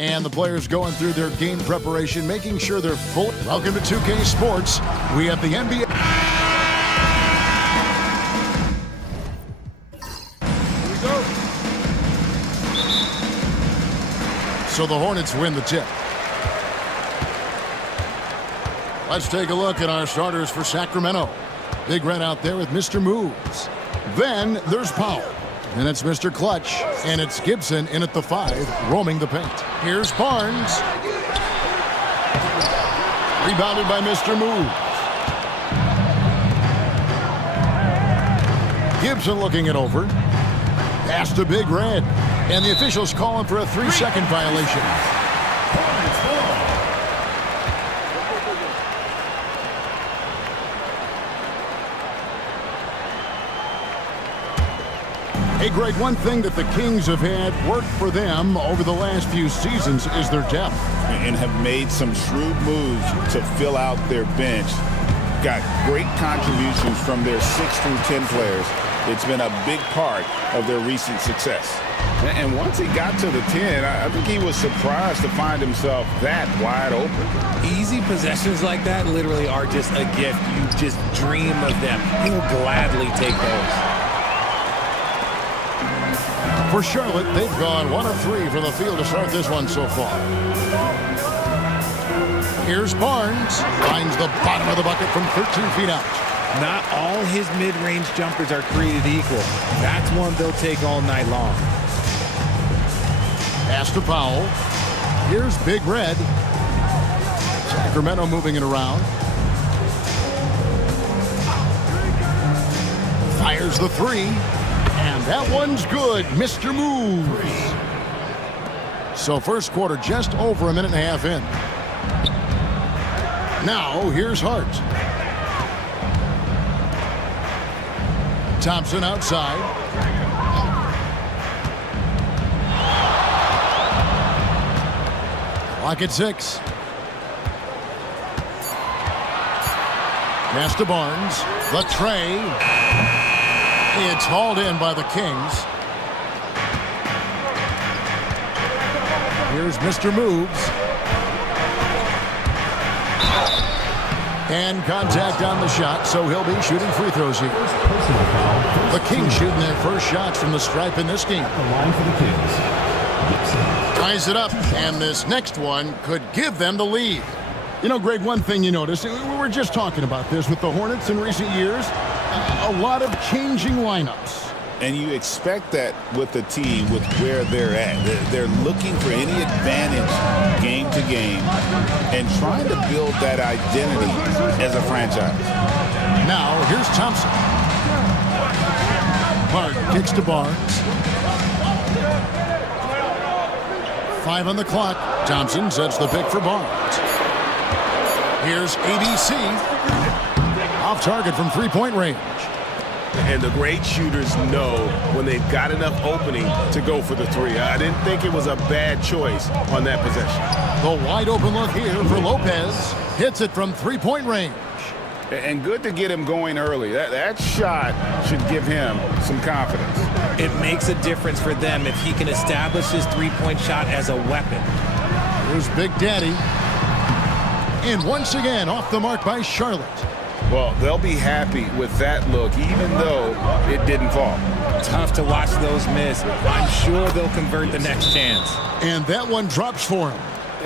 And the players going through their game preparation, making sure they're full. Welcome to 2K Sports. We have the NBA. Here we go. So the Hornets win the tip. Let's take a look at our starters for Sacramento. Big Red out there with Mr. Moves. Then there's Powell. And it's Mr. Clutch. And it's Gibson in at the 5, roaming the paint. Here's Barnes. Rebounded by Mr. Moves. Gibson looking it over. Pass to Big Red. And the officials calling for a 3-second violation. Hey, Greg, one thing that the Kings have had work for them over the last few seasons is their depth. And have made some shrewd moves to fill out their bench. Got great contributions from their 6 through 10 players. It's been a big part of their recent success. And once he got to the 10, I think he was surprised to find himself that wide open. Easy possessions like that literally are just a gift. You just dream of them. He'll gladly take those. For Charlotte, they've gone 1 of 3 from the field to start this one so far. Here's Barnes. Finds the bottom of the bucket from 13 feet out. Not all his mid-range jumpers are created equal. That's one they'll take all night long. Pass to Powell. Here's Big Red. Sacramento moving it around. Fires the 3. And that one's good, Mr. Moves. So first quarter just over a minute and a half in. Now here's Hart. Thompson outside. Clock at 6. Pass to Barnes. The tray. It's hauled in by the Kings. Here's Mr. Moves. And contact on the shot, so he'll be shooting free throws here. The Kings shooting their first shots from the stripe in this game. Ties it up, and this next one could give them the lead. You know, Greg, one thing you notice, we were just talking about this with the Hornets in recent years. A lot of changing lineups. And you expect that with the team, with where they're at. They're looking for any advantage game to game and trying to build that identity as a franchise. Now, here's Thompson. Hart kicks to Barnes. 5 on the clock. Thompson sets the pick for Barnes. Here's ABC. Off target from three-point range. And the great shooters know when they've got enough opening to go for the 3. I didn't think it was a bad choice on that possession. The wide open look here for Lopez. Hits it from three-point range. And good to get him going early. That shot should give him some confidence. It makes a difference for them if he can establish his three-point shot as a weapon. Here's Big Daddy. And once again, off the mark by Charlotte. Well, they'll be happy with that look, even though it didn't fall. Tough to watch those miss. I'm sure they'll convert the next chance. And that one drops for him.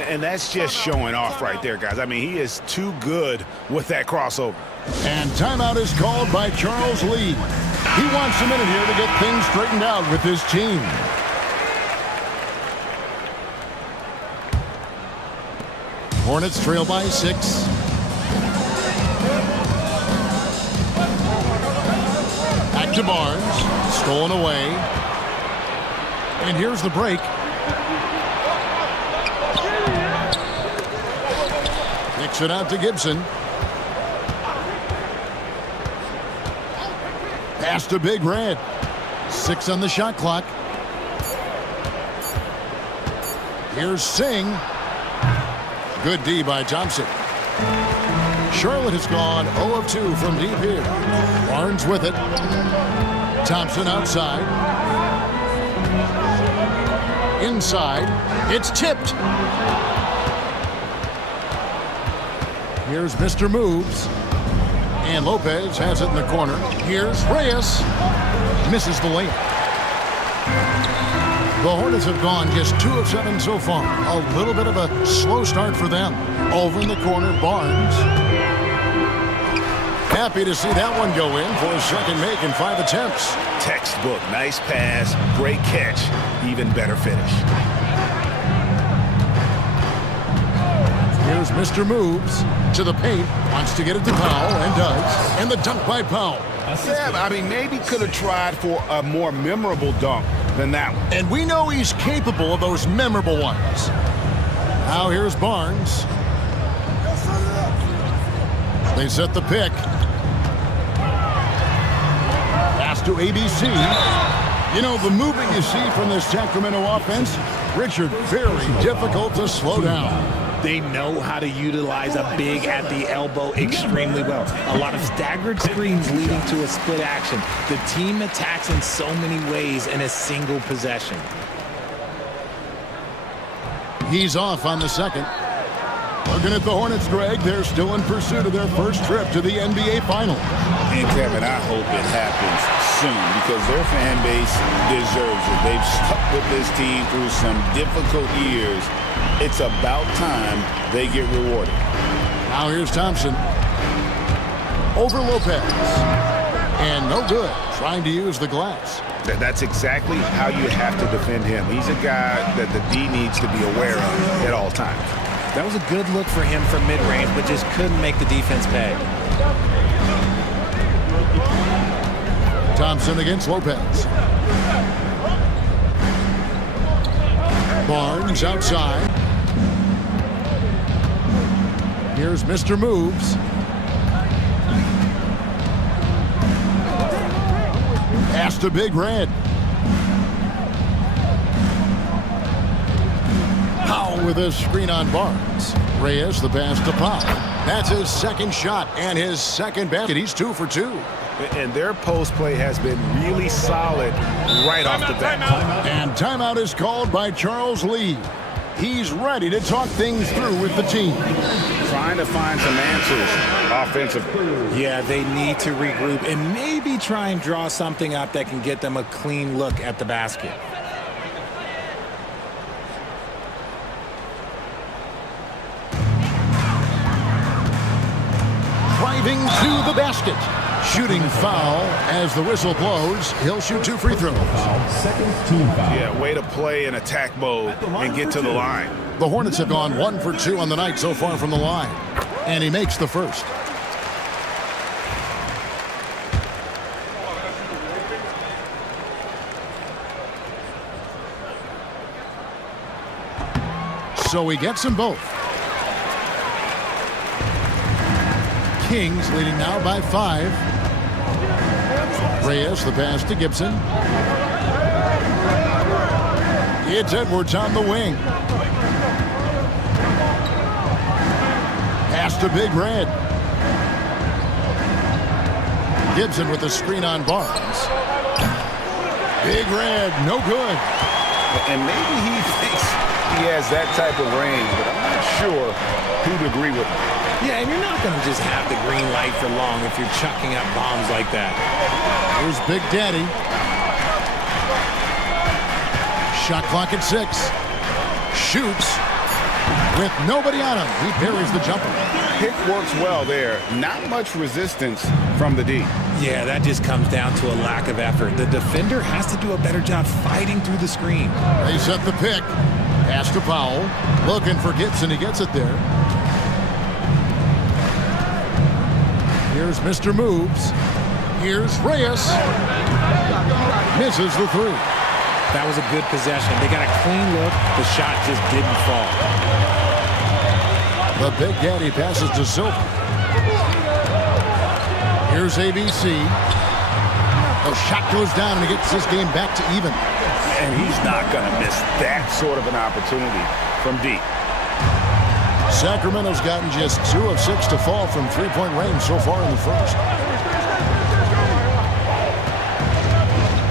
And that's just showing off right there, guys. I mean, he is too good with that crossover. And timeout is called by Charles Lee. He wants a minute here to get things straightened out with his team. Hornets trail by 6. Back to Barnes. Stolen away. And here's the break. Kicks it out to Gibson. Pass to Big Red. 6 on the shot clock. Here's Singh. Good D by Thompson. Charlotte has gone 0 of 2 from deep here. Barnes with it. Thompson outside. inside. It's tipped. Here's Mr. Moves. And Lopez has it in the corner. Here's Reyes. Misses the layup. The Hornets have gone just 2 of 7 so far. A little bit of a slow start for them. Over in the corner, Barnes. Happy to see that one go in for a second make in 5 attempts. Textbook, nice pass, great catch, even better finish. Here's Mr. Moves to the paint, wants to get it to Powell, and does. And the dunk by Powell. Yeah, I mean, maybe could have tried for a more memorable dunk than that one. And we know he's capable of those memorable ones. Now here's Barnes. They set the pick. Pass to ABC. You know, the movement you see from this Sacramento offense, Richard, very difficult to slow down. They know how to utilize a big at the elbow extremely well. A lot of staggered screens leading to a split action. The team attacks in so many ways in a single possession. He's off on the second. Looking at the Hornets, Greg, they're still in pursuit of their first trip to the NBA Finals. And Kevin, I hope it happens soon because their fan base deserves it. They've stuck with this team through some difficult years. It's about time they get rewarded. Now here's Thompson. Over Lopez. And no good. Trying to use the glass. That's exactly how you have to defend him. He's a guy that the D needs to be aware of at all times. That was a good look for him from mid-range, but just couldn't make the defense pay. Thompson against Lopez. Barnes outside. Here's Mr. Moves. Pass to Big Red. Powell with a screen on Barnes. Reyes the pass to Powell. That's his second shot and his second basket. He's 2 for 2. And their post play has been really solid right off the bat. And timeout is called by Charles Lee. He's ready to talk things through with the team. Trying to find some answers offensively. Yeah, they need to regroup and maybe try and draw something up that can get them a clean look at the basket. Driving to the basket. Shooting foul as the whistle blows. He'll shoot 2 free throws. Yeah, way to play in attack mode and get to the line. The Hornets have gone 1 for 2 on the night so far from the line. And he makes the first. So he gets them both. Kings leading now by 5. Reyes, the pass to Gibson. It's Edwards on the wing. Pass to Big Red. Gibson with the screen on Barnes. Big Red, no good. And maybe he thinks he has that type of range, but I'm not sure who'd agree with him. Yeah, and you're not going to just have the green light for long if you're chucking up bombs like that. Here's Big Daddy. Shot clock at 6. Shoots with nobody on him. He parries the jumper. Pick works well there. Not much resistance from the D. Yeah, that just comes down to a lack of effort. The defender has to do a better job fighting through the screen. They set the pick. Pass to Powell. Looking for Gibson. He gets it there. Here's Mr. Moves. Here's Reyes. Misses the 3. That was a good possession. They got a clean look. The shot just didn't fall. The Big Daddy passes to Silva. Here's ABC. The shot goes down and he gets this game back to even. And he's not going to miss that sort of an opportunity from deep. Sacramento's gotten just 2 of 6 to fall from three-point range so far in the first.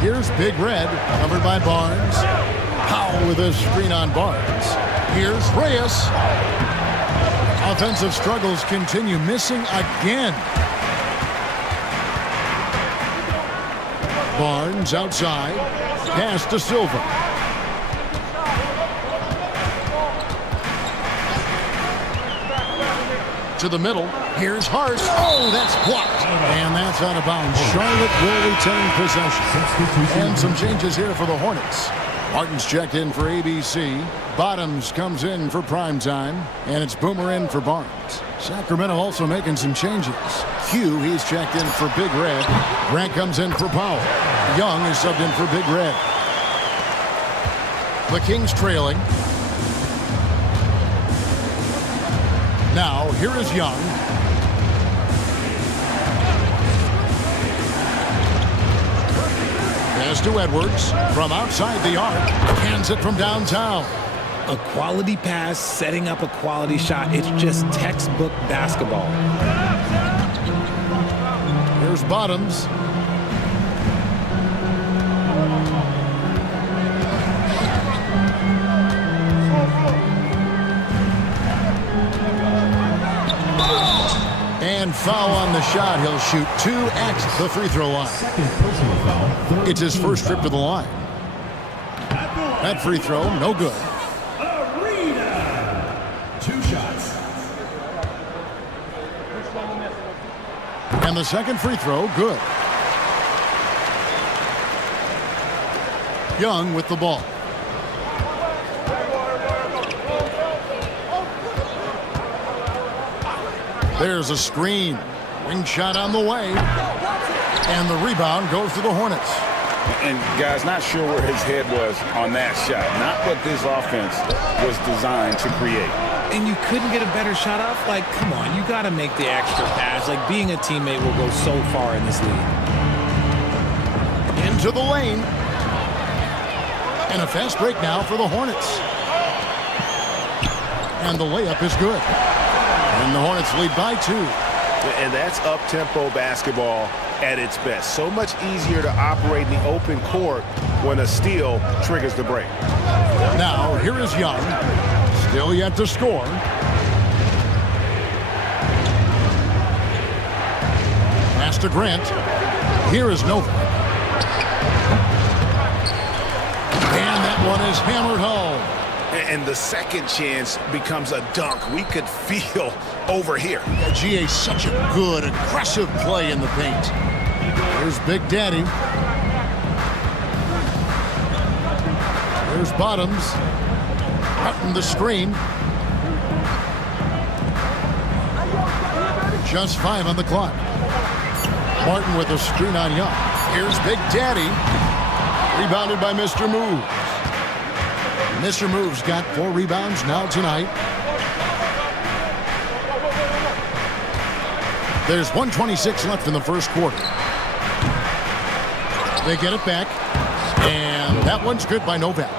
Here's Big Red, covered by Barnes. Powell with a screen on Barnes. Here's Reyes. Offensive struggles continue, missing again. Barnes outside. Pass to Silva. To the middle. Here's Hart. Oh, that's blocked. And that's out of bounds. Charlotte will retain possession. And some changes here for the Hornets. Martin's checked in for ABC. Bottoms comes in for prime time. And it's Boomer in for Barnes. Sacramento also making some changes. Q, he's checked in for Big Red. Grant comes in for Powell. Young is subbed in for Big Red. The Kings trailing. Now, here is Young. Pass to Edwards from outside the arc. Hands it from downtown. A quality pass, setting up a quality shot. It's just textbook basketball. Here's Bottoms. And foul on the shot. He'll shoot 2 at the free throw line. It's his first trip to the line. That free throw, no good. 2 shots. And the second free throw, good. Young with the ball. There's a screen. Wing shot on the way. And the rebound goes to the Hornets. And, guys, not sure where his head was on that shot. Not what this offense was designed to create. And you couldn't get a better shot off? Like, come on, you got to make the extra pass. Like, being a teammate will go so far in this league. Into the lane. And a fast break now for the Hornets. And the layup is good. And the Hornets lead by 2. And that's up-tempo basketball at its best. So much easier to operate in the open court when a steal triggers the break. Now, here is Young. Still yet to score. Pass to Grant. Here is Nova. And that one is hammered home. And the second chance becomes a dunk. We could feel over here. GA, such a good, aggressive play in the paint. Here's Big Daddy. There's Bottoms. Cutting the screen. Just 5 on the clock. Martin with a screen on Young. Here's Big Daddy. Rebounded by Mr. Moves. Mr. Moves got 4 rebounds now tonight. There's 1:26 left in the first quarter. They get it back. And that one's good by Novak.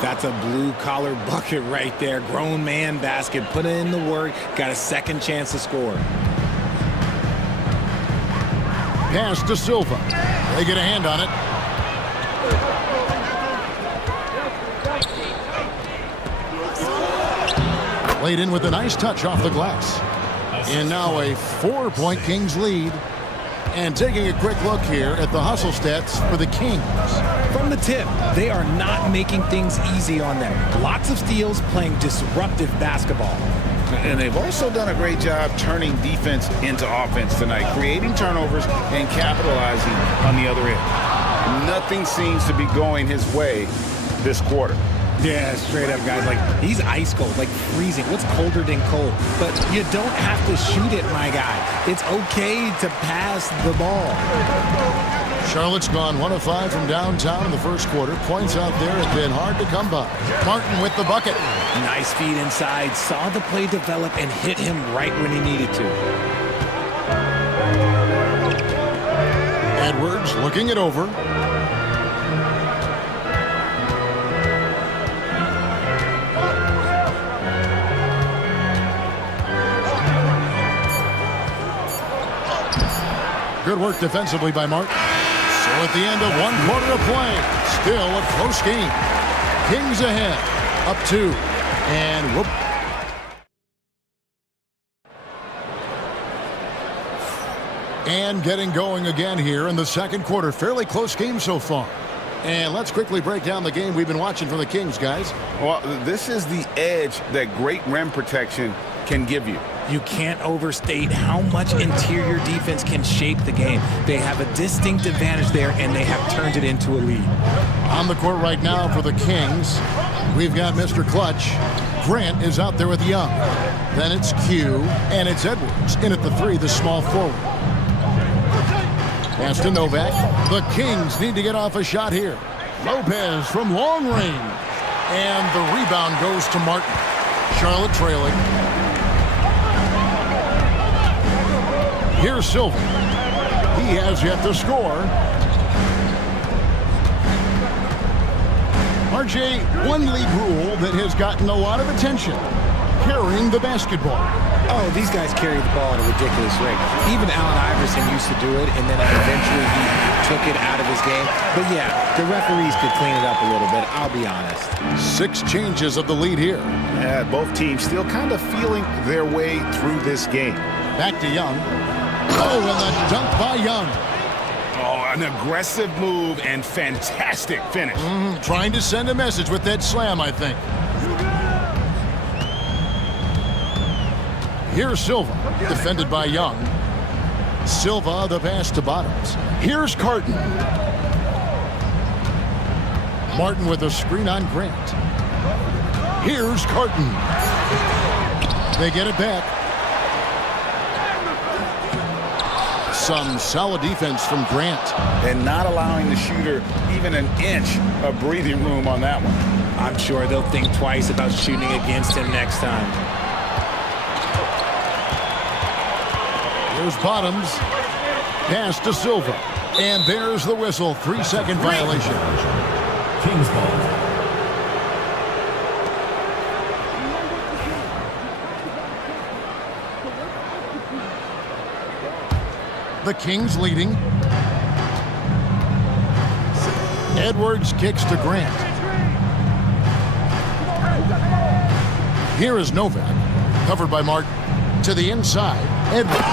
That's a blue-collar bucket right there. Grown man basket. Put in the work. Got a second chance to score. Pass to Silva. They get a hand on it. Laid in with a nice touch off the glass. And now a 4-point Kings lead. And taking a quick look here at the hustle stats for the Kings. From the tip, they are not making things easy on them. Lots of steals, playing disruptive basketball. And they've also done a great job turning defense into offense tonight, creating turnovers and capitalizing on the other end. Nothing seems to be going his way this quarter. Yeah, straight up, guys. Like, he's ice cold, like freezing. What's colder than cold? But you don't have to shoot it, my guy. It's okay to pass the ball. Charlotte's gone 1 of 5 from downtown in the first quarter. Points out there have been hard to come by. Martin with the bucket. Nice feed inside. Saw the play develop and hit him right when he needed to. Edwards looking it over. Good work defensively by Martin. So at the end of 1 quarter of play, still a close game. Kings ahead. Up 2. And whoop. And getting going again here in the second quarter. Fairly close game so far. And let's quickly break down the game we've been watching from the Kings, guys. Well, this is the edge that great rim protection can give you. You can't overstate how much interior defense can shape the game. They have a distinct advantage there, and they have turned it into a lead. On the court right now for the Kings, we've got Mr. Clutch. Grant is out there with Young. Then it's Q, and it's Edwards in at the 3, the small forward. Pass to Novak. The Kings need to get off a shot here. Lopez from long range. And the rebound goes to Martin. Charlotte trailing. Here's Silva. He has yet to score. RJ, one league rule that has gotten a lot of attention. Carrying the basketball. Oh, these guys carry the ball at a ridiculous rate. Even Allen Iverson used to do it, and then eventually he took it out of his game. But yeah, the referees could clean it up a little bit, I'll be honest. 6 changes of the lead here. Yeah, both teams still kind of feeling their way through this game. Back to Young. Oh, and the dunk by Young. Oh, an aggressive move and fantastic finish. Trying to send a message with that slam, I think. Here's Silva, defended by Young. Silva, the pass to Bottoms. Here's Carton. Martin with a screen on Grant. Here's Carton. They get it back. Some solid defense from Grant. And not allowing the shooter even an inch of breathing room on that one. I'm sure they'll think twice about shooting against him next time. Here's Bottoms. Pass to Silva. And there's the whistle. 3-second violation. Kings ball. The Kings leading. Edwards kicks to Grant. Here is Novak. Covered by Martin. To the inside. Edwards.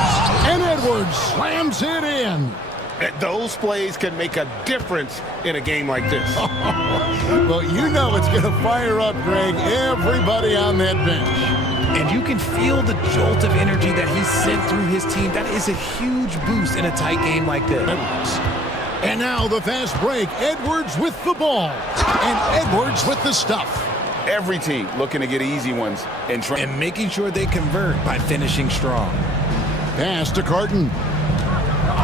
And Edwards slams it in. Those plays can make a difference in a game like this. Well, you know it's going to fire up, Greg, everybody on that bench. And you can feel the jolt of energy that he sent through his team. That is a huge boost in a tight game like this. Edwards. And now the fast break. Edwards with the ball. And Edwards with the stuff. Every team looking to get easy ones and making sure they convert by finishing strong. Pass to Carton.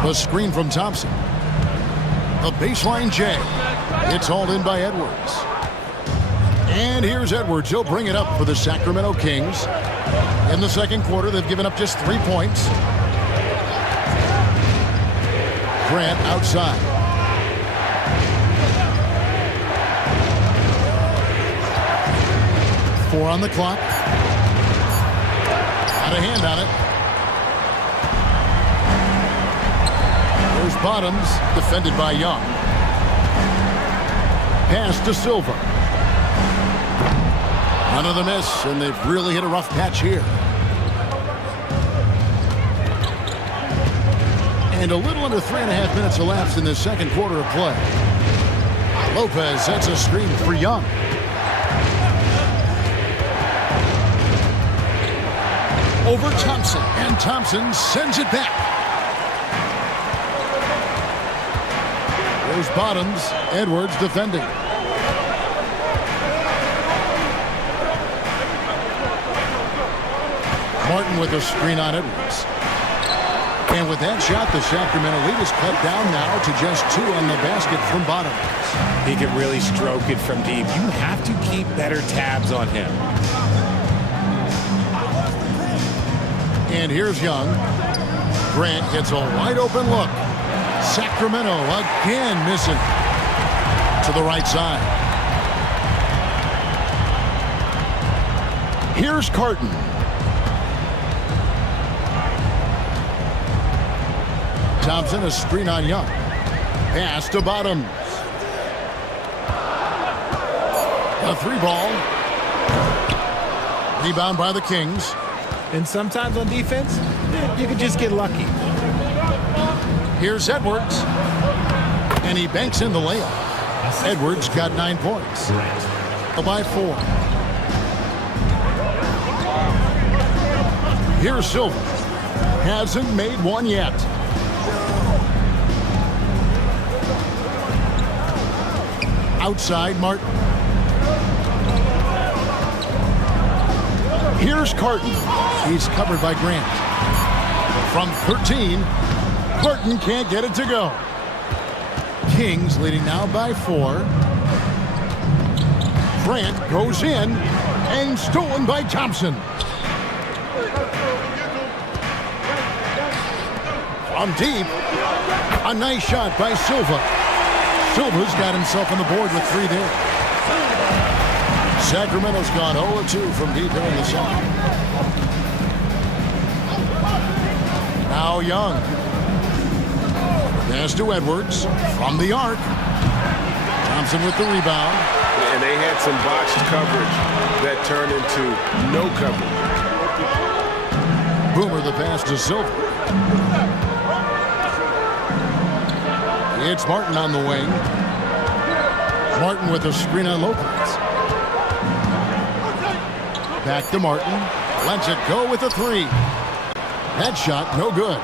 The screen from Thompson. The baseline J. It's hauled in by Edwards. And here's Edwards. He'll bring it up for the Sacramento Kings. In the second quarter, they've given up just 3 points. Grant outside. Four on the clock. Got a hand on it. There's Bottoms, defended by Young. Pass to Silva. Another miss, and they've really hit a rough patch here. And a little under 3.5 minutes elapsed in the second quarter of play. Lopez sets a screen for Young. Over Thompson, and Thompson sends it back. There's Bottoms, Edwards defending. Martin with a screen on Edwards. And with that shot, the Sacramento lead is cut down now to just 2 on the basket from Bottoms. He can really stroke it from deep. You have to keep better tabs on him. And here's Young. Grant gets a wide open look. Sacramento again missing. To the right side. Here's Carton. Thompson, a screen on Young. Pass to Bottoms. A 3-ball. Rebound by the Kings. And sometimes on defense, you can just get lucky. Here's Edwards. And he banks in the layup. Edwards got 9 points. By 4. Here's Silva. Hasn't made one yet. Outside Martin. Here's Carton. He's covered by Grant. From 13, Carton can't get it to go. Kings leading now by 4. Grant goes in and stolen by Thompson. From deep, a nice shot by Silva. Silva's got himself on the board with 3 there. Sacramento's gone 0-2 from deep here in the second. Now Young. Pass to Edwards from the arc. Thompson with the rebound. And they had some botched coverage that turned into no coverage. Boomer the pass to Silva. It's Martin on the wing. Martin with a screen on Lopez. Back to Martin. Lets it go with a 3. That shot no good.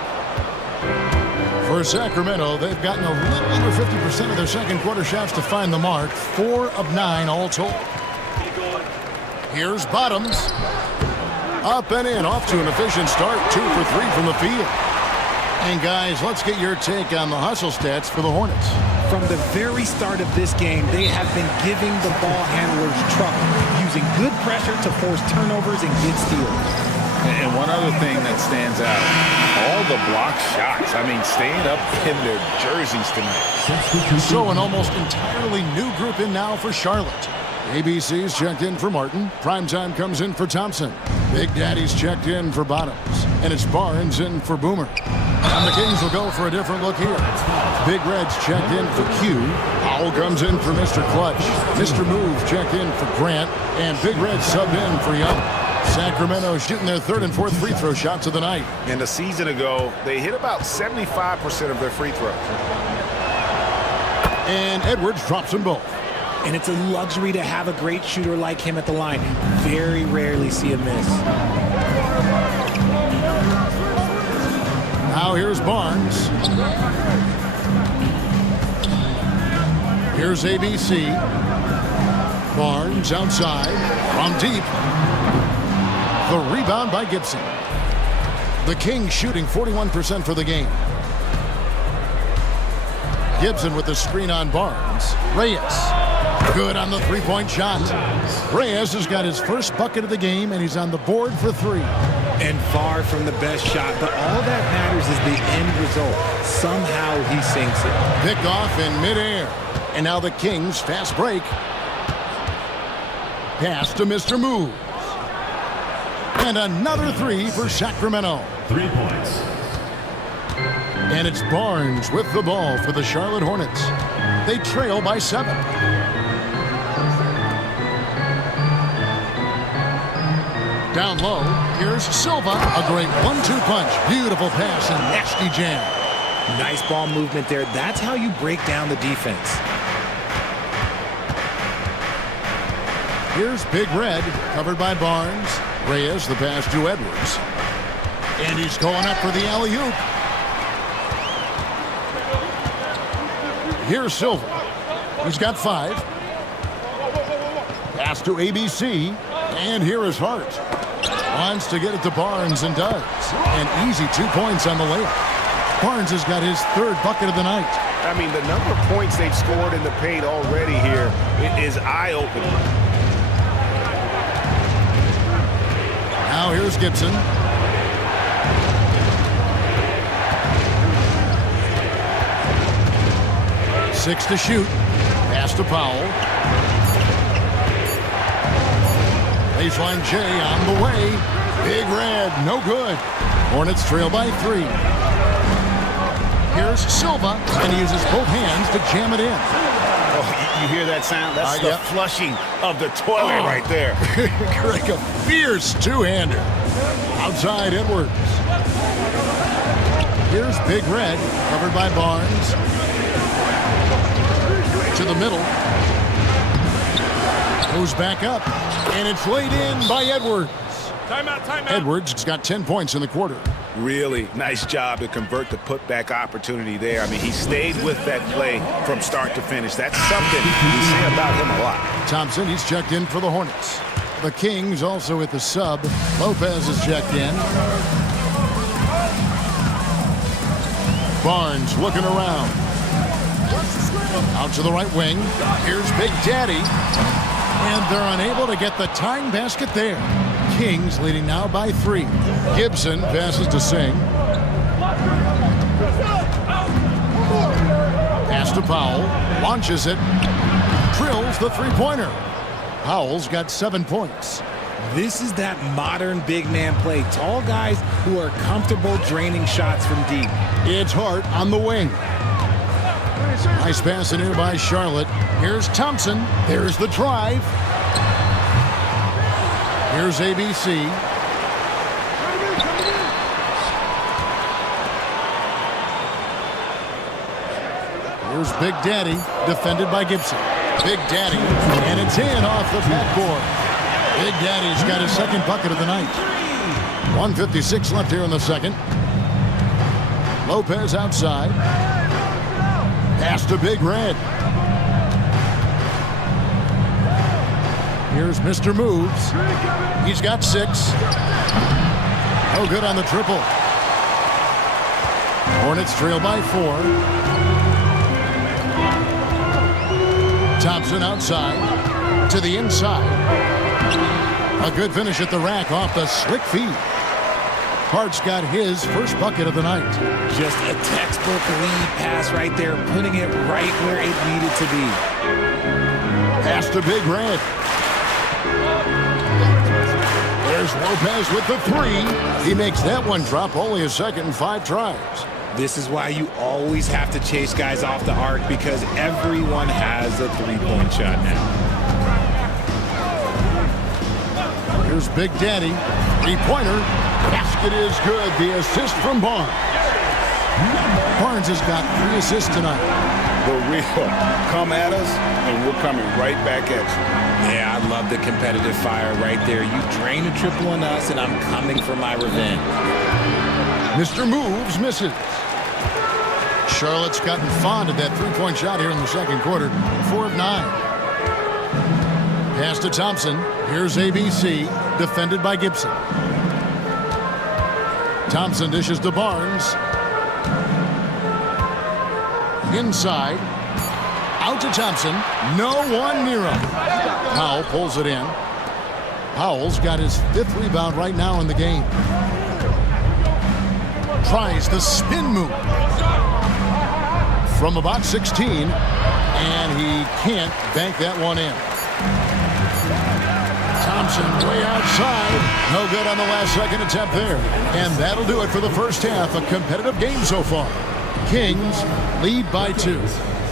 For Sacramento, they've gotten a little under 50% of their second quarter shots to find the mark. 4 of 9 all told. Here's Bottoms. Up and in, off to an efficient start. 2 for 3 from the field. And guys, let's get your take on the hustle stats for the Hornets. From the very start of this game, they have been giving the ball handlers trouble, using good pressure to force turnovers and get steals. And one other thing that stands out, all the block shots. I mean, staying up in their jerseys tonight. So an almost entirely new group in now for Charlotte. ABC's checked in for Martin. Primetime comes in for Thompson. Big Daddy's checked in for Bottoms. And it's Barnes in for Boomer. And the Kings will go for a different look here. Big Red's checked in for Q. Powell comes in for Mr. Clutch. Mr. Move checked in for Grant. And Big Red subbed in for Young. Sacramento shooting their 3rd and 4th free throw shots of the night. And a season ago, they hit about 75% of their free throws. And Edwards drops them both. And it's a luxury to have a great shooter like him at the line. Very rarely see a miss. Now here's Barnes. Here's ABC. Barnes outside from deep. The rebound by Gibson. The Kings shooting 41% for the game. Gibson with the screen on Barnes. Reyes. Good on the 3-point shot. Reyes has got his first bucket of the game, and he's on the board for 3. And far from the best shot, but all that matters is the end result. Somehow he sinks it. Picked off in midair. And now the Kings fast break. Pass to Mr. Moves. And another 3 for Sacramento. 3 points. And it's Barnes with the ball for the Charlotte Hornets. They trail by 7. Down low, here's Silva. A great 1-2 punch. Beautiful pass and nasty jam. Nice ball movement there. That's how you break down the defense. Here's Big Red, covered by Barnes. Reyes, the pass to Edwards. And he's going up for the alley-oop. Here's Silva. He's got 5. Pass to ABC. And here is Hart. Wants to get it to Barnes and does. An easy 2 points on the layup. Barnes has got his 3rd bucket of the night. I mean, the number of points they've scored in the paint already here is eye-opening. Now here's Gibson. Six to shoot. Pass to Powell. Baseline J on the way. Big Red, no good. Hornets trail by 3. Here's Silva, and he uses both hands to jam it in. Oh, You hear that sound? That's the Yep. flushing of the toilet right there. Like a fierce two-hander. Outside Edwards. Here's Big Red, covered by Barnes. To the middle. Goes back up. And it's laid in by Edwards. Timeout. Edwards has got 10 points in the quarter. Really nice job to convert the putback opportunity there. I mean, he stayed with that play from start to finish. That's something we say about him a lot. Thompson, he's checked in for the Hornets. The Kings also at the sub. Lopez is checked in. Barnes looking around. Out to the right wing. Here's Big Daddy. And they're unable to get the tying basket there. Kings leading now by 3. Gibson passes to Singh. Pass to Powell. Launches it. Drills the three-pointer. Powell's got 7 points. This is that modern big man play. Tall guys who are comfortable draining shots from deep. It's Hart on the wing. Nice pass in here by Charlotte. Here's Thompson. There's the drive. Here's ABC. Here's Big Daddy, defended by Gibson. Big Daddy, and it's in off the backboard. Big Daddy's got his second bucket of the night. 1:56 left here in the second. Lopez outside. Pass to Big Red. Here's Mr. Moves. He's got 6. No good on the triple. Hornets trail by 4. Thompson outside. To the inside. A good finish at the rack off the slick feed. Hart's got his first bucket of the night. Just a textbook lead pass right there, putting it right where it needed to be. Pass to Big Red. There's Lopez with the 3. He makes that one drop, only a second in 5 tries. This is why you always have to chase guys off the arc, because everyone has a three-point shot now. Here's Big Daddy. 3-pointer. Basket is good. The assist from Barnes. Barnes has got 3 assists tonight. The real come at us, and we're coming right back at you. Yeah, I love the competitive fire right there. You drain a triple on us, and I'm coming for my revenge. Mr. Moves misses. Charlotte's gotten fond of that 3-point shot here in the second quarter. 4 of 9. Pass to Thompson. Here's ABC, defended by Gibson. Thompson dishes to Barnes. Inside. Out to Thompson. No one near him. Powell pulls it in. Powell's got his 5th rebound right now in the game. Tries the spin move from about 16, and he can't bank that one in. Thompson way outside. No good on the last second attempt there. And that'll do it for the first half. A competitive game so far. Kings lead by 2.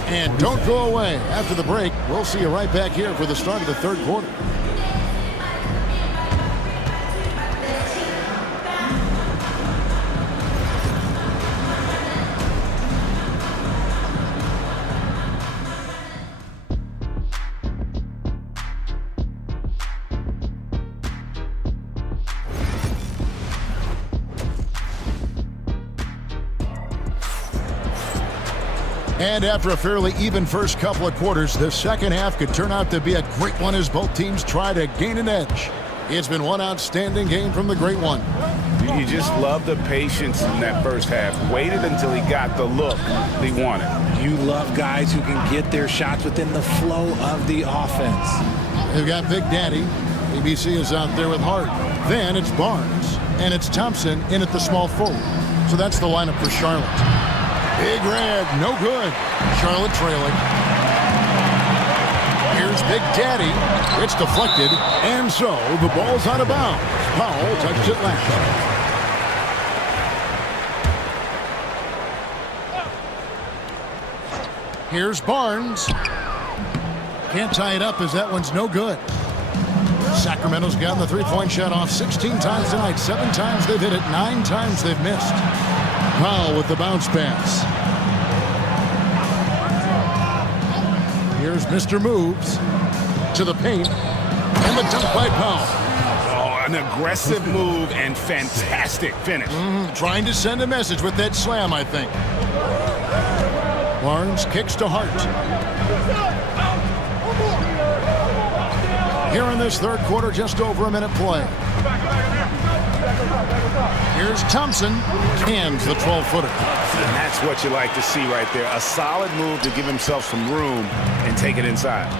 And don't go away. After the break, we'll see you right back here for the start of the third quarter. And after a fairly even first couple of quarters, the second half could turn out to be a great one as both teams try to gain an edge. It's been one outstanding game from the great one. You just love the patience in that first half. Waited until he got the look he wanted. You love guys who can get their shots within the flow of the offense. They've got Big Daddy. ABC is out there with Hart. Then it's Barnes. And it's Thompson in at the small forward. So that's the lineup for Charlotte. Big Red, no good. Charlotte trailing. Here's Big Daddy. It's deflected, and so the ball's out of bounds. Powell touched it last. Here's Barnes. Can't tie it up as that one's no good. Sacramento's gotten the three-point shot off 16 times tonight. 7 times they've hit it, 9 times they've missed. Powell with the bounce pass. Here's Mr. Moves to the paint, and the dunk by Powell. Oh, an aggressive move and fantastic finish. Trying to send a message with that slam, I think. Barnes kicks to Hart. Here in this third quarter, just over a minute play. Here's Thompson, cans the 12-footer. And that's what you like to see right there. A solid move to give himself some room and take it inside.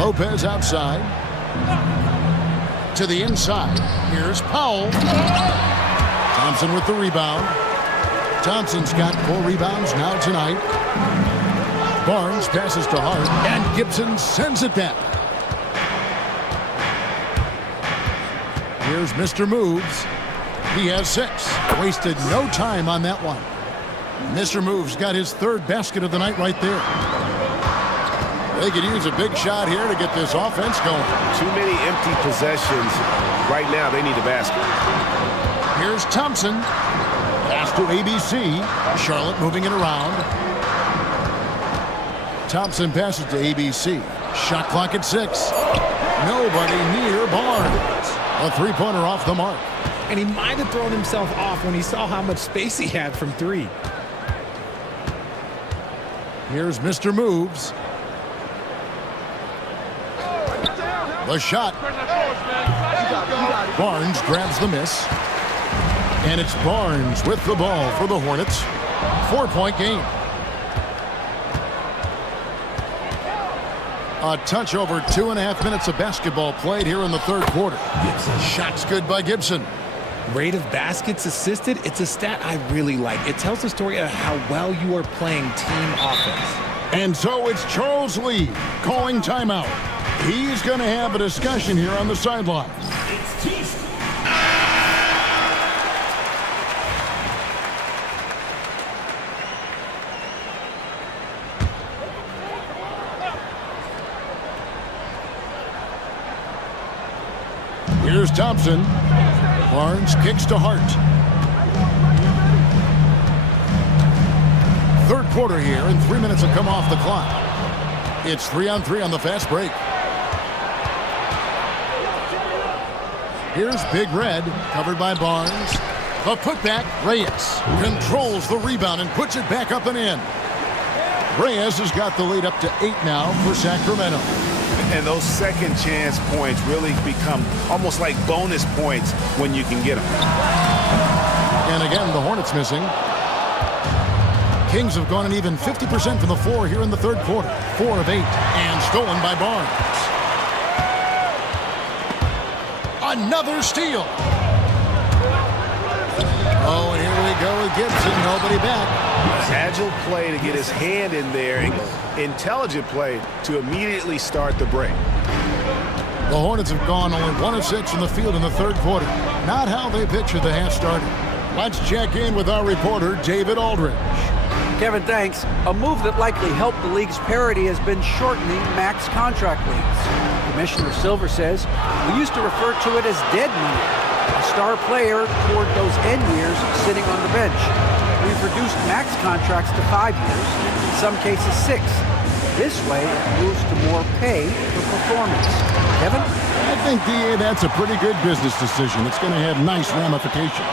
Lopez outside. To the inside. Here's Powell. Thompson with the rebound. Thompson's got 4 rebounds now tonight. Barnes passes to Hart, and Gibson sends it back. Here's Mr. Moves. He has 6. Wasted no time on that one. Mr. Moves got his 3rd basket of the night right there. They could use a big shot here to get this offense going. Too many empty possessions. Right now, they need a basket. Here's Thompson. Pass to ABC. Charlotte moving it around. Thompson passes to ABC. Shot clock at 6. Nobody near Barnes. A three-pointer off the mark. And he might have thrown himself off when he saw how much space he had from 3. Here's Mr. Moves. The shot. Barnes grabs the miss. And it's Barnes with the ball for the Hornets. 4-point game. A touch over 2.5 minutes of basketball played here in the third quarter. Shots good by Gibson. Rate of baskets assisted, it's a stat I really like. It tells the story of how well you are playing team offense. And so it's Charles Lee calling timeout. He's going to have a discussion here on the sideline. Here's Thompson. Barnes kicks to Hart. Third quarter here, and 3 minutes have come off the clock. It's 3-on-3 on the fast break. Here's Big Red, covered by Barnes. The putback, Reyes controls the rebound and puts it back up and in. Reyes has got the lead up to 8 now for Sacramento. And those second chance points really become almost like bonus points when you can get them. And again, the Hornets missing. Kings have gone an even 50% from the floor here in the third quarter. 4 of 8, and stolen by Barnes. Another steal. Oh, here we go with Gibson. Nobody back. Agile play to get his hand in there, and intelligent play to immediately start the break. The Hornets have gone only 1 of 6 from the field in the third quarter. Not how they pictured the half started. Let's check in with our reporter, David Aldridge. Kevin, thanks. A move that likely helped the league's parity has been shortening max contract leagues. Commissioner Silver says, we used to refer to it as dead money, a star player toward those end years sitting on the bench. We've reduced max contracts to 5 years, in some cases 6. This way, it moves to more pay for performance. Kevin? I think, DA, that's a pretty good business decision. It's going to have nice ramifications.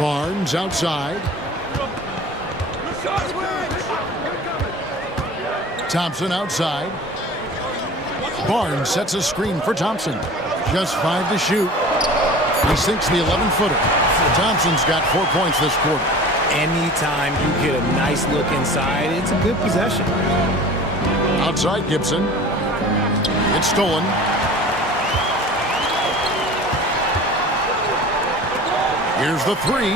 Barnes outside. Thompson outside. Barnes sets a screen for Thompson. Just 5 to shoot. He sinks the 11-footer. Thompson's got 4 points this quarter. Anytime you get a nice look inside, it's a good possession. Outside Gibson. It's stolen. Here's the 3.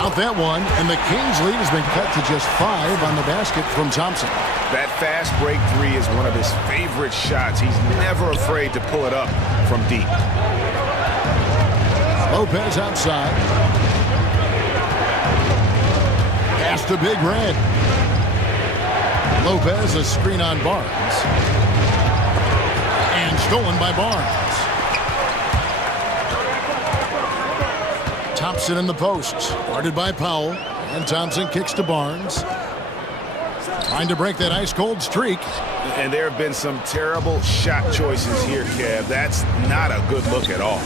Out that one, and the Kings lead has been cut to just 5 on the basket from Thompson. That fast break 3 is one of his favorite shots. He's never afraid to pull it up from deep. Lopez outside. Pass to Big Red. Lopez, a screen on Barnes. And stolen by Barnes. Thompson in the post. Guarded by Powell. And Thompson kicks to Barnes. Trying to break that ice-cold streak. And there have been some terrible shot choices here, Kev. That's not a good look at all.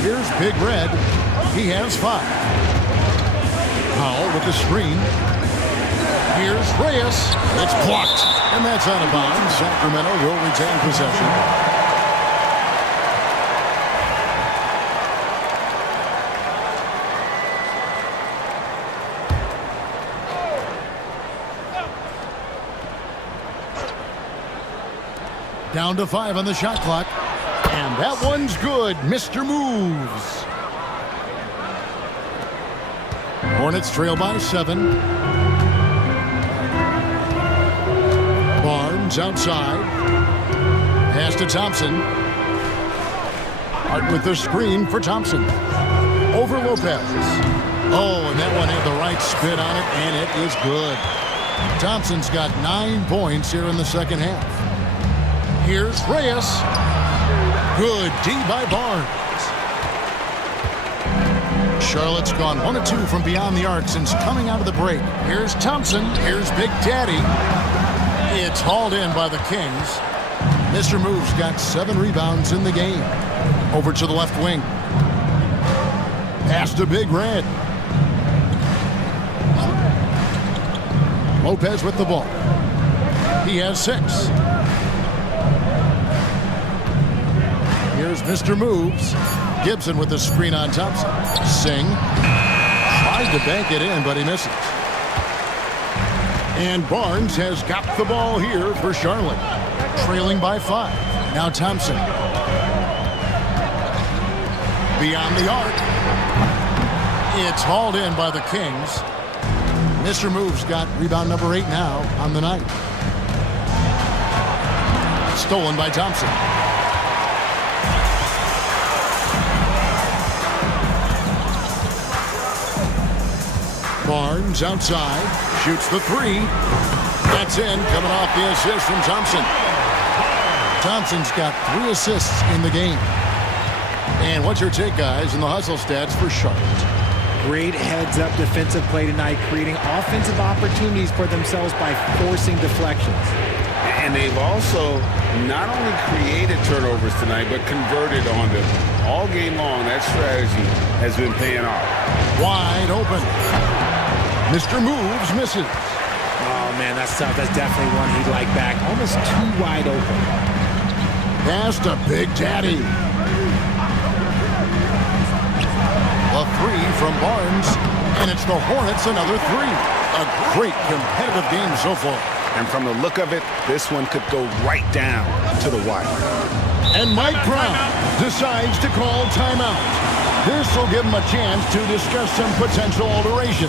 Here's Big Red. He has 5. Powell with the screen. Here's Reyes. It's blocked. And that's out of bounds. Sacramento will retain possession. Down to 5 on the shot clock. And that one's good. Mr. Moves. Hornets trail by 7. Barnes outside. Pass to Thompson. Hart with the screen for Thompson. Over Lopez. Oh, and that one had the right spin on it, and it is good. Thompson's got 9 points here in the second half. Here's Reyes. Good D by Barnes. Charlotte's gone 1 of 2 from beyond the arc since coming out of the break. Here's Thompson. Here's Big Daddy. It's hauled in by the Kings. Mr. Moves got 7 rebounds in the game. Over to the left wing. Pass to Big Red. Lopez with the ball. He has 6. Here's Mr. Moves. Gibson with the screen on Thompson. Singh tried to bank it in, but he misses. And Barnes has got the ball here for Charlotte. Trailing by 5. Now Thompson. Beyond the arc. It's hauled in by the Kings. Mr. Moves got rebound number 8 now on the night. Stolen by Thompson. Barnes outside, shoots the 3. That's in, coming off the assist from Thompson. Thompson's got 3 assists in the game. And what's your take, guys, in the hustle stats for Charlotte? Great heads-up defensive play tonight, creating offensive opportunities for themselves by forcing deflections. And they've also not only created turnovers tonight, but converted on them. All game long, that strategy has been paying off. Wide open. Mr. Moves misses. Oh, man, that's tough. That's definitely one he'd like back. Almost too wide open. Pass to Big Daddy. A 3 from Barnes, and it's the Hornets another 3. A great competitive game so far. And from the look of it, this one could go right down to the wire. And Mike Brown decides to call timeout. This will give him a chance to discuss some potential alteration.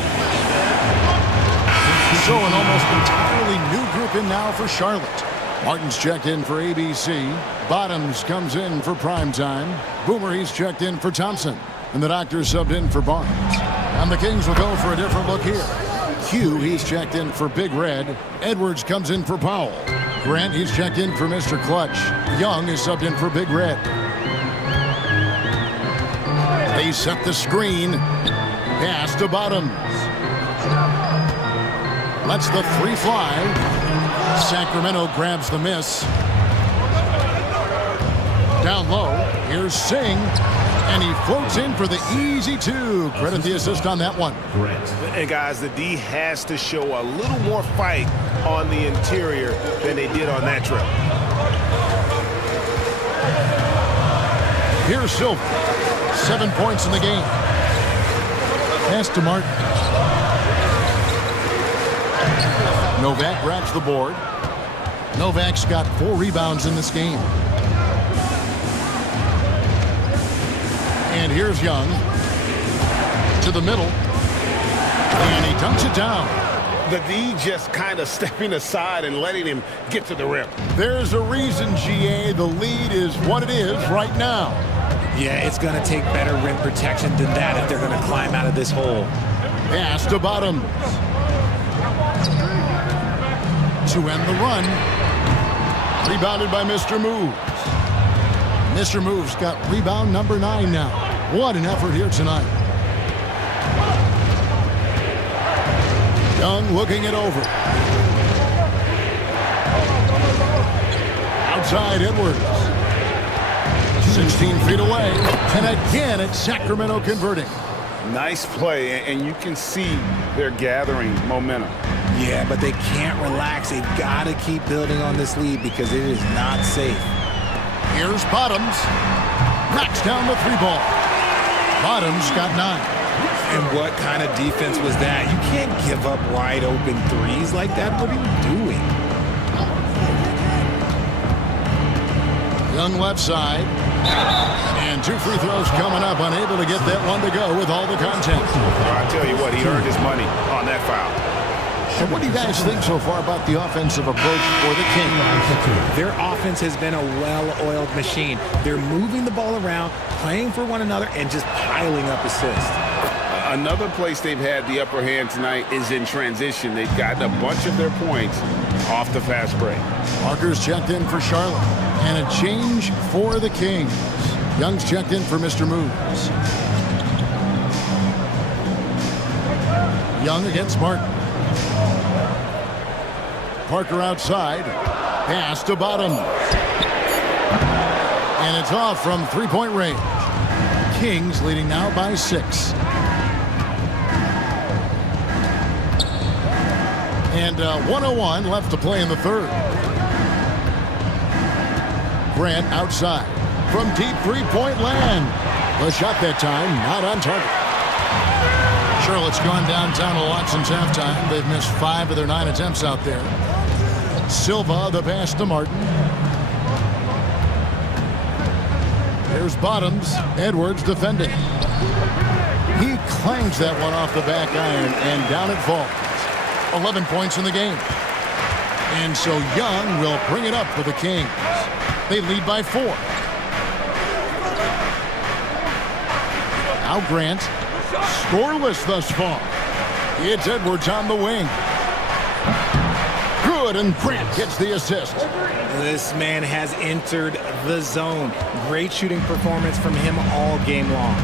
So an almost entirely new group in now for Charlotte. Martin's checked in for ABC. Bottoms comes in for primetime. Boomer, he's checked in for Thompson. And the Doctor subbed in for Barnes. And the Kings will go for a different look here. Q, he's checked in for Big Red. Edwards comes in for Powell. Grant, he's checked in for Mr. Clutch. Young is subbed in for Big Red. They set the screen. Pass to Bottoms. Lets the 3 fly. Sacramento grabs the miss. Down low, here's Singh. And he floats in for the easy 2. Credit the assist on that one. And guys, the D has to show a little more fight on the interior than they did on that trip. Here's Silver. 7 points in the game. Pass to Martin. Novak grabs the board. Novak's got 4 rebounds in this game. And here's Young to the middle, and he dunks it down. The D just kind of stepping aside and letting him get to the rim. There's a reason, GA, the lead is what it is right now. Yeah, it's going to take better rim protection than that if they're going to climb out of this hole. Pass to Bottoms. To end the run. Rebounded by Mr. Moves. Mr. Moves got rebound number 9 now. What an effort here tonight. Young looking it over. Outside Edwards. 16 feet away. And again, it's Sacramento converting. Nice play, and you can see they're gathering momentum. Yeah, but they can't relax. They've got to keep building on this lead because it is not safe. Here's Bottoms. Knocks down the 3-ball. Bottoms got 9. And what kind of defense was that? You can't give up wide open threes like that. What are you doing? Young left side. And 2 free throws coming up. Unable to get that one to go with all the contact. Well, I tell you what, he earned his money on that foul. And what do you guys think so far about the offensive approach for the Kings? Their offense has been a well-oiled machine. They're moving the ball around, playing for one another, and just piling up assists. Another place they've had the upper hand tonight is in transition. They've gotten a bunch of their points off the fast break. Parker's checked in for Charlotte. And a change for the Kings. Young's checked in for Mr. Moves. Young against Martin. Parker outside. Pass to Bottom. And it's off from 3-point range. Kings leading now by 6. And 1:01 left to play in the third. Grant outside from deep 3-point land. The shot that time not on target. Charlotte's gone downtown a lot since halftime. They've missed 5 of their 9 attempts out there. Silva the pass to Martin. Here's Bottoms. Edwards defending. He clangs that one off the back iron and down it falls. 11 points in the game. And so Young will bring it up for the Kings. They lead by 4. Now Grant. Scoreless thus far. It's Edwards on the wing. Good, and Grant gets the assist. This man has entered the zone. Great shooting performance from him all game long.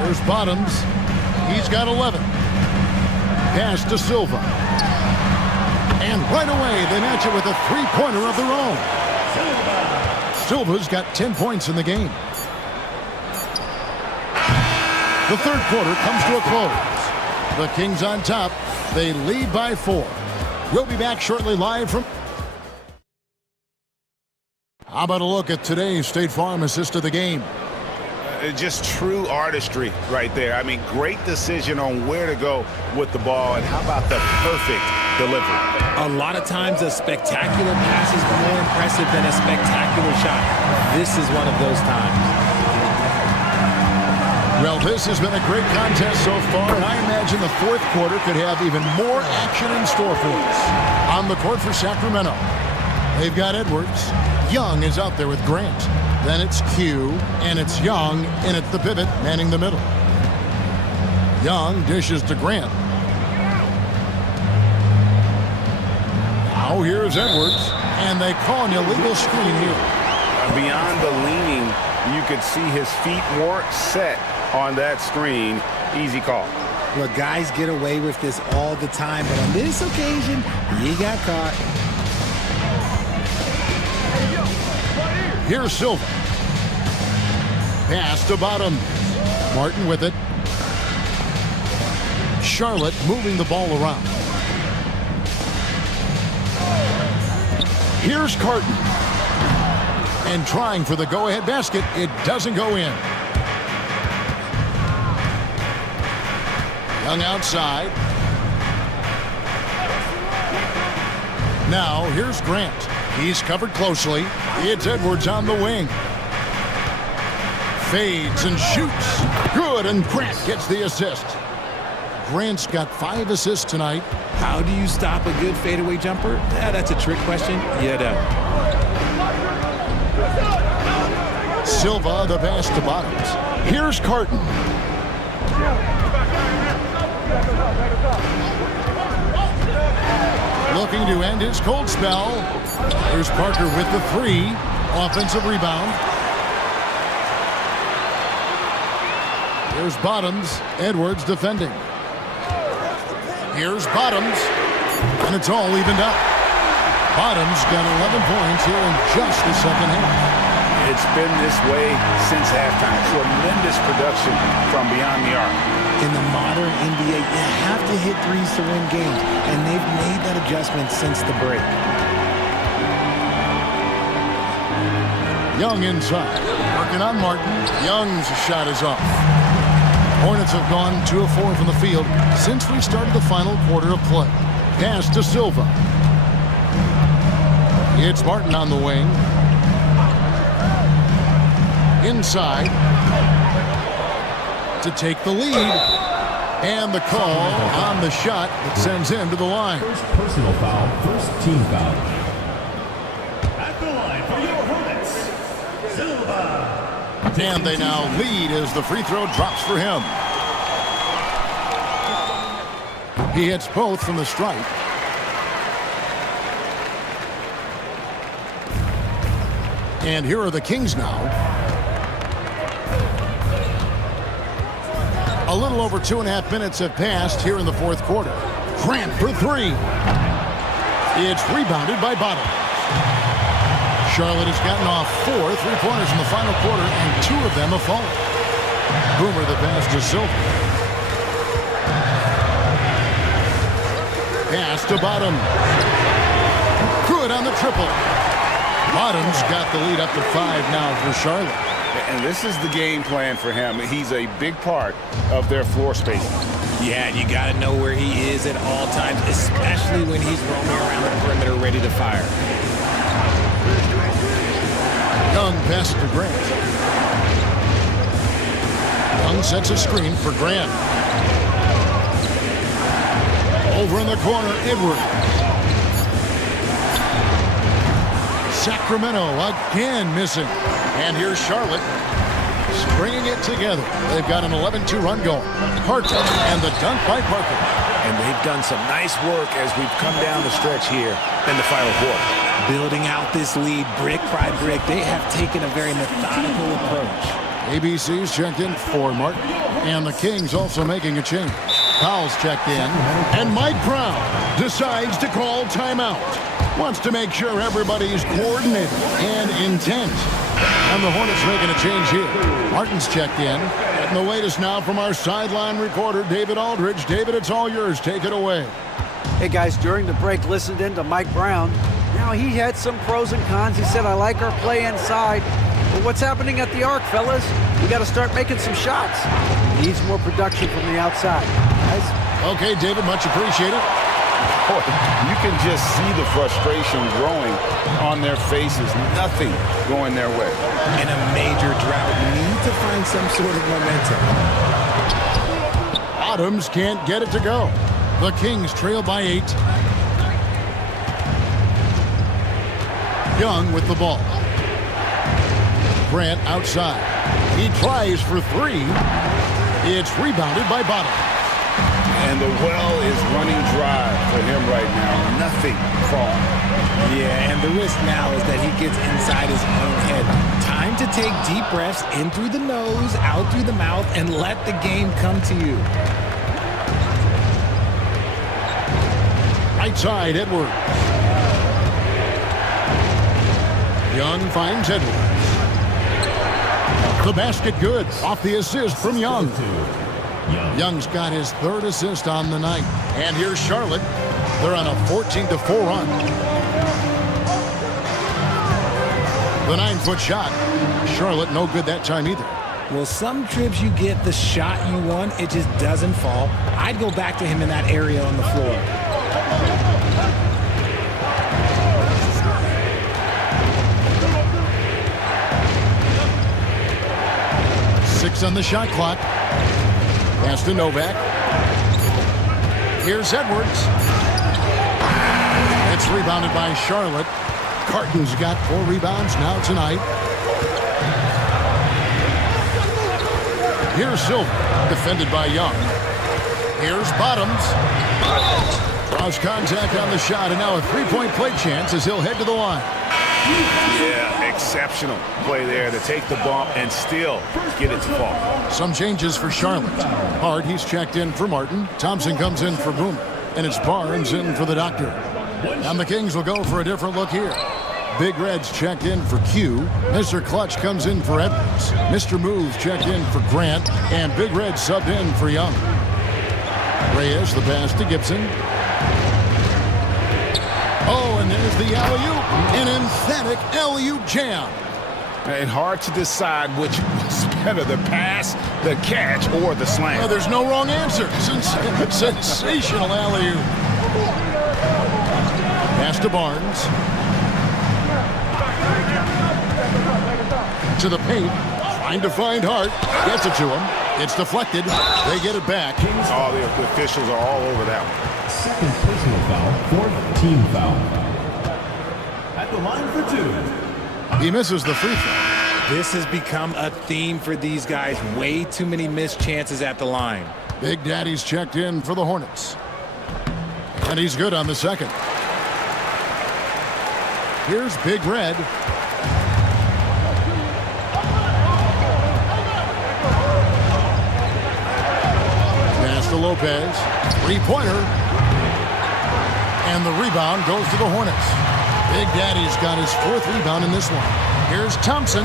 There's Bottoms. He's got 11. Pass to Silva. And right away, they match it with a 3-pointer of their own. Silva's got 10 points in the game. The third quarter comes to a close. The Kings on top. They lead by 4. We'll be back shortly live from... How about a look at today's State Farm assist of the game? Just true artistry right there. I mean, great decision on where to go with the ball, and how about the perfect delivery? A lot of times a spectacular pass is more impressive than a spectacular shot. This is one of those times. Well, this has been a great contest so far, and I imagine the fourth quarter could have even more action in store for us. On the court for Sacramento, they've got Edwards. Young is out there with Grant. Then it's Q, and it's Young in at the pivot, manning the middle. Young dishes to Grant. Now here's Edwards, and they call an illegal screen here. Beyond the leaning, you could see his feet weren't set on that screen. Easy call. Look, guys get away with this all the time, but on this occasion, he got caught. Here's Silva. Pass to Bottom. Martin with it. Charlotte moving the ball around. Here's Carton. And trying for the go-ahead basket. It doesn't go in. Young outside. Now here's Grant. He's covered closely. It's Edwards on the wing. Fades and shoots. Good, and Grant gets the assist. Grant's got 5 assists tonight. How do you stop a good fadeaway jumper? That's a trick question. You don't. Silva, the pass to Bottoms. Here's Carton. Looking to end his cold spell. Here's Parker with the 3. Offensive rebound. Here's Bottoms. Edwards defending. Here's Bottoms. And it's all evened up. Bottoms got 11 points here in just the second half. It's been this way since halftime. Tremendous production from beyond the arc. In the modern NBA, you have to hit threes to win games, and they've made that adjustment since the break. Young inside. Working on Martin. Young's shot is off. Hornets have gone 2 of 4 from the field since we started the final quarter of play. Pass to Silva. It's Martin on the wing. Inside to take the lead. And the call on the shot that sends him to the line. First personal foul, first team foul. At the line for your Hornets, Silva. And they now lead as the free throw drops for him. He hits both from the stripe. And here are the Kings now. A little over 2.5 minutes have passed here in the fourth quarter. Grant for 3. It's rebounded by Bottoms. Charlotte has gotten off 4 3-pointers in the final quarter, and 2 of them have fallen. Boomer the pass to Silva. Pass to Bottoms. Good on the triple. Bottoms got the lead up to 5 now for Charlotte. And this is the game plan for him. He's a big part of their floor spacing. Yeah, you got to know where he is at all times, especially when he's roaming around the perimeter ready to fire. Young pass to Grant. Young sets a screen for Grant. Over in the corner, Edwards. Sacramento again missing. And here's Charlotte stringing it together. They've got an 11-2 run going. Parker and the dunk by Parker. And they've done some nice work as we've come down the stretch here in the final quarter. Building out this lead brick by brick, they have taken a very methodical approach. ABC's checked in for Martin. And the Kings also making a change. Powell's checked in. And Mike Brown decides to call timeout. Wants to make sure everybody's coordinated and intent. And the Hornets making a change here. Martin's checked in. And the latest now from our sideline reporter, David Aldridge. David, it's all yours. Take it away. Hey, guys, during the break, listened in to Mike Brown. Now, he had some pros and cons. He said, I like our play inside. But what's happening at the arc, fellas? We got to start making some shots. Needs more production from the outside. Guys? Okay, David, much appreciated. Boy, you can just see the frustration growing on their faces. Nothing going their way. In a major drought, you need to find some sort of momentum. Bottoms can't get it to go. The Kings trail by 8. Young with the ball. Grant outside. He tries for 3. It's rebounded by Bottoms. And the well is running dry for him right now. Nothing falling. Yeah, and the risk now is that he gets inside his own head. Time to take deep breaths in through the nose, out through the mouth, and let the game come to you. Right side, Edwards. Young finds Edwards. The basket good. Off the assist from Young. Young's got his 3rd assist on the night. And here's Charlotte. They're on a 14-4 run. The 9-foot shot. Charlotte no good that time either. Well, some trips you get the shot you want, it just doesn't fall. I'd go back to him in that area on the floor. Six on the shot clock. Pass to Novak. Here's Edwards. It's rebounded by Charlotte. Carton's got 4 rebounds now tonight. Here's Silver, defended by Young. Here's Bottoms. Draws contact on the shot, and now a three-point play chance as he'll head to the line. Yeah, exceptional play there to take the bump and still get it to fall. Some changes for Charlotte. Hart, he's checked in for Martin. Thompson comes in for Boomer. And it's Barnes in for the Doctor. And the Kings will go for a different look here. Big Red's checked in for Q. Mr. Clutch comes in for Edwards. Mr. Moves checked in for Grant. And Big Red subbed in for Young. Reyes, the pass to Gibson. Oh, and there's the alley-oop. An emphatic alley-oop jam. And hard to decide which was better, the pass, the catch, or the slam. Well, there's no wrong answer. Sensational alley-oop. Pass to Barnes. To the paint. Trying to find Hart. Gets it to him. It's deflected. They get it back. Oh, the officials are all over that one. Second personal foul, fourth team foul. At the line for two. He misses the free throw. This has become a theme for these guys. Way too many missed chances at the line. Big Daddy's checked in for the Hornets. And he's good on the second. Here's Big Red. Pass to Lopez. Three-pointer. And the rebound goes to the Hornets. Big Daddy's got his fourth rebound in this one. Here's Thompson.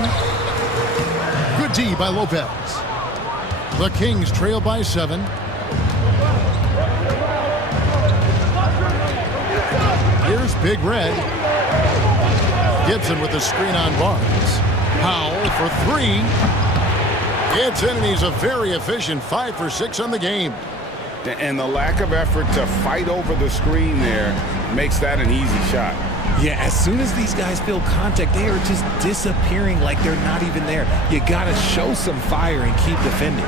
Good D by Lopez. The Kings trail by 7. Here's Big Red. Gibson with the screen on Barnes. Powell for 3. It's in, and he's a very efficient 5 for 6 on the game. And the lack of effort to fight over the screen there makes that an easy shot. Yeah, as soon as these guys feel contact, they are just disappearing like they're not even there. You got to show some fire and keep defending.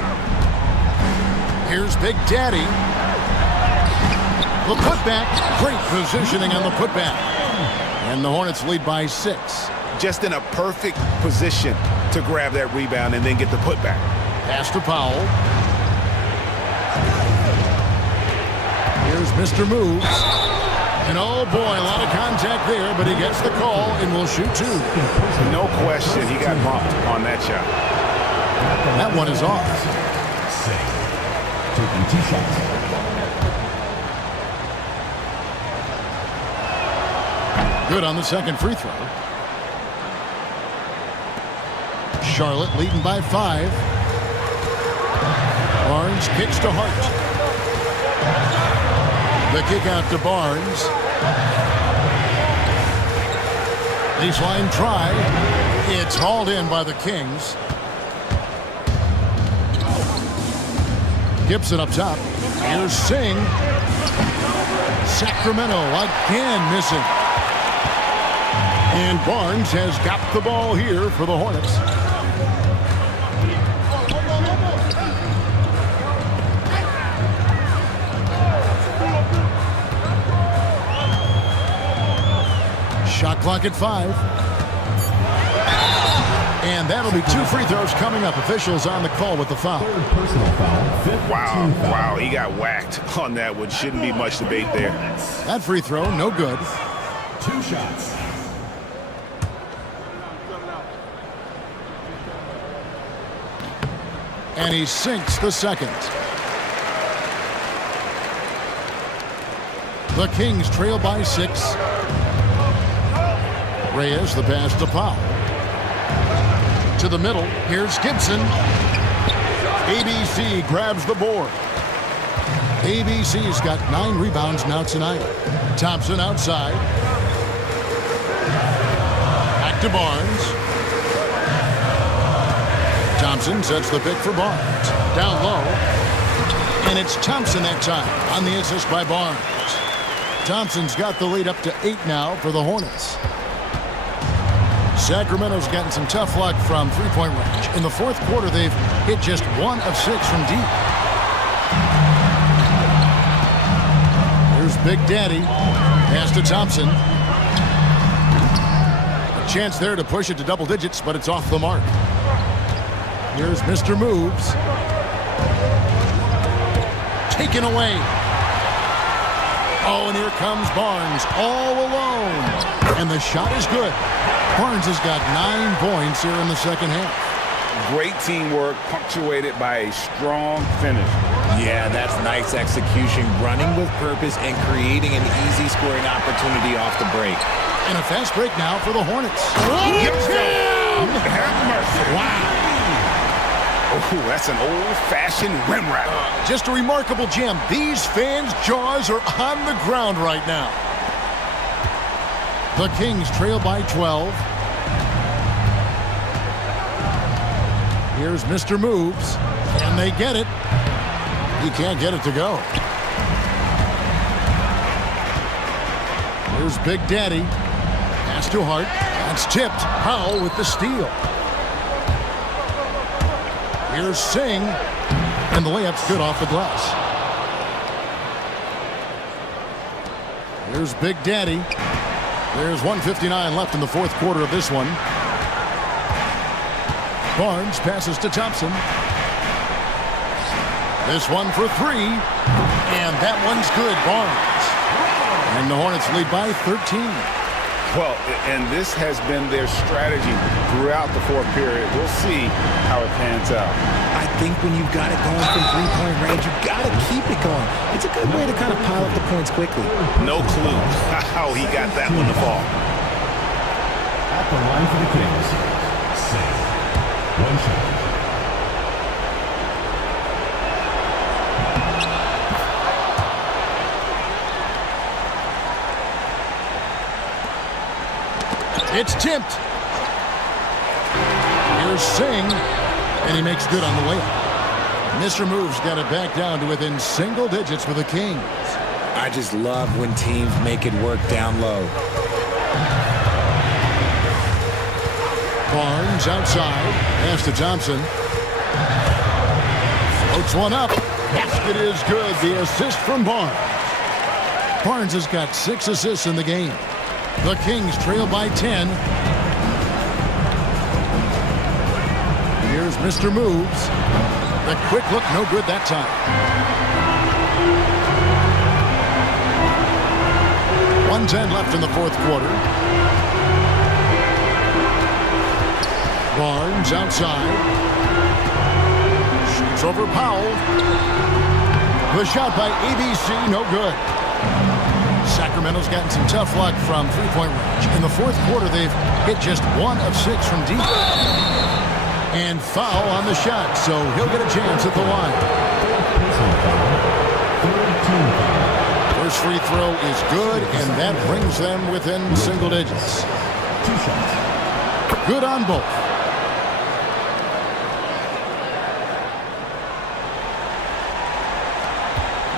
Here's Big Daddy. The putback. Great positioning on the putback. And the Hornets lead by 6. Just in a perfect position to grab that rebound and then get the putback. Pass to Powell. Here's Mr. Moves. And oh boy, a lot of contact there, but he gets the call and will shoot 2. No question, he got bumped on that shot. That one is off. Taking 2 shots. Good on the second free throw. Charlotte leading by 5. Barnes kicks to Hart. The kick out to Barnes. Baseline try. It's hauled in by the Kings. Gibson up top. Here's Singh. Sacramento again missing. And Barnes has got the ball here for the Hornets. Shot clock at 5. And that'll be 2 free throws coming up. Officials on the call with the foul. Third personal foul, fifth team foul. Wow, he got whacked on that one. Shouldn't be much debate there. That free throw, no good. 2 shots. And he sinks the second. The Kings trail by 6. Reyes, the pass to Powell. To the middle, here's Gibson. ABC grabs the board. ABC's got 9 rebounds now tonight. Thompson outside. Back to Barnes. Thompson sets the pick for Barnes. Down low. And it's Thompson that time on the assist by Barnes. Thompson's got the lead up to 8 now for the Hornets. Sacramento's gotten some tough luck from three-point range. In the fourth quarter, they've hit just 1 of 6 from deep. Here's Big Daddy. Pass to Thompson. A chance there to push it to double digits, but it's off the mark. Here's Mr. Moves. taken away. Oh, and here comes Barnes all alone. And the shot is good. Barnes has got 9 points here in the second half. Great teamwork punctuated by a strong finish. Yeah, that's nice execution, running with purpose and creating an easy scoring opportunity off the break. And a fast break now for the Hornets. Have mercy. Wow. Oh, that's an old-fashioned rim wrap. Just a remarkable jam. These fans' jaws are on the ground right now. The Kings trail by 12. Here's Mr. Moves, and they get it. He can't get it to go. Here's Big Daddy. Pass to Hart. That's tipped. Powell with the steal. Here's Singh, and the layup's good off the glass. Here's Big Daddy. There's 1:59 left in the fourth quarter of this one. Barnes passes to Thompson. This one for 3, and that one's good. Barnes. And the Hornets lead by 13. Well, and this has been their strategy throughout the fourth period. We'll see how it pans out. I think when you've got it going from three-point range, you've got to keep it going. It's a good way to kind of pile up the points quickly. No clue how he got that one to fall. At the line for the Kings, Singh. 1 shot. It's tipped. Here's Singh, and he makes good on the layup. Mr. Moves got it back down to within single digits for the Kings. I just love when teams make it work down low. Barnes outside. Pass to Thompson. Floats one up. Basket is good. The assist from Barnes. Barnes has got 6 assists in the game. The Kings trail by 10. Here's Mr. Moves. The quick look, no good that time. 1:10 left in the fourth quarter. Barnes outside. Shoots over Powell. The shot by ABC, no good. Sacramento's gotten some tough luck from three-point range. In the fourth quarter, they've hit just 1 of 6 from deep. And foul on the shot, so he'll get a chance at the line. First free throw is good, and that brings them within single digits. 2 shots. Good on both.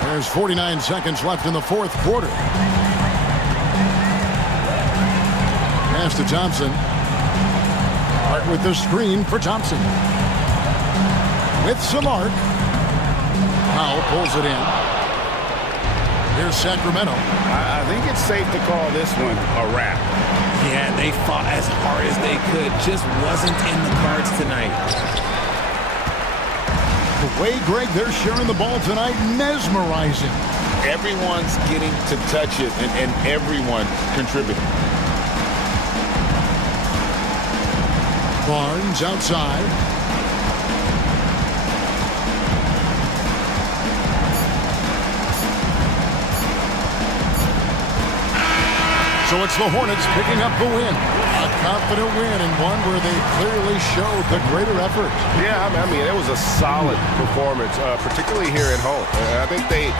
There's 49 seconds left in the fourth quarter. Pass to Thompson. Hart with the screen for Thompson. With some arc. Powell pulls it in. Here's Sacramento. I think it's safe to call this one a wrap. Yeah, they fought as hard as they could. Just wasn't in the cards tonight. The way, Greg, they're sharing the ball tonight, mesmerizing. Everyone's getting to touch it, and everyone contributing. Barnes outside. So it's the Hornets picking up the win. A confident win, and one where they clearly showed the greater effort. Yeah, I mean, it was a solid performance, particularly here at home. I think they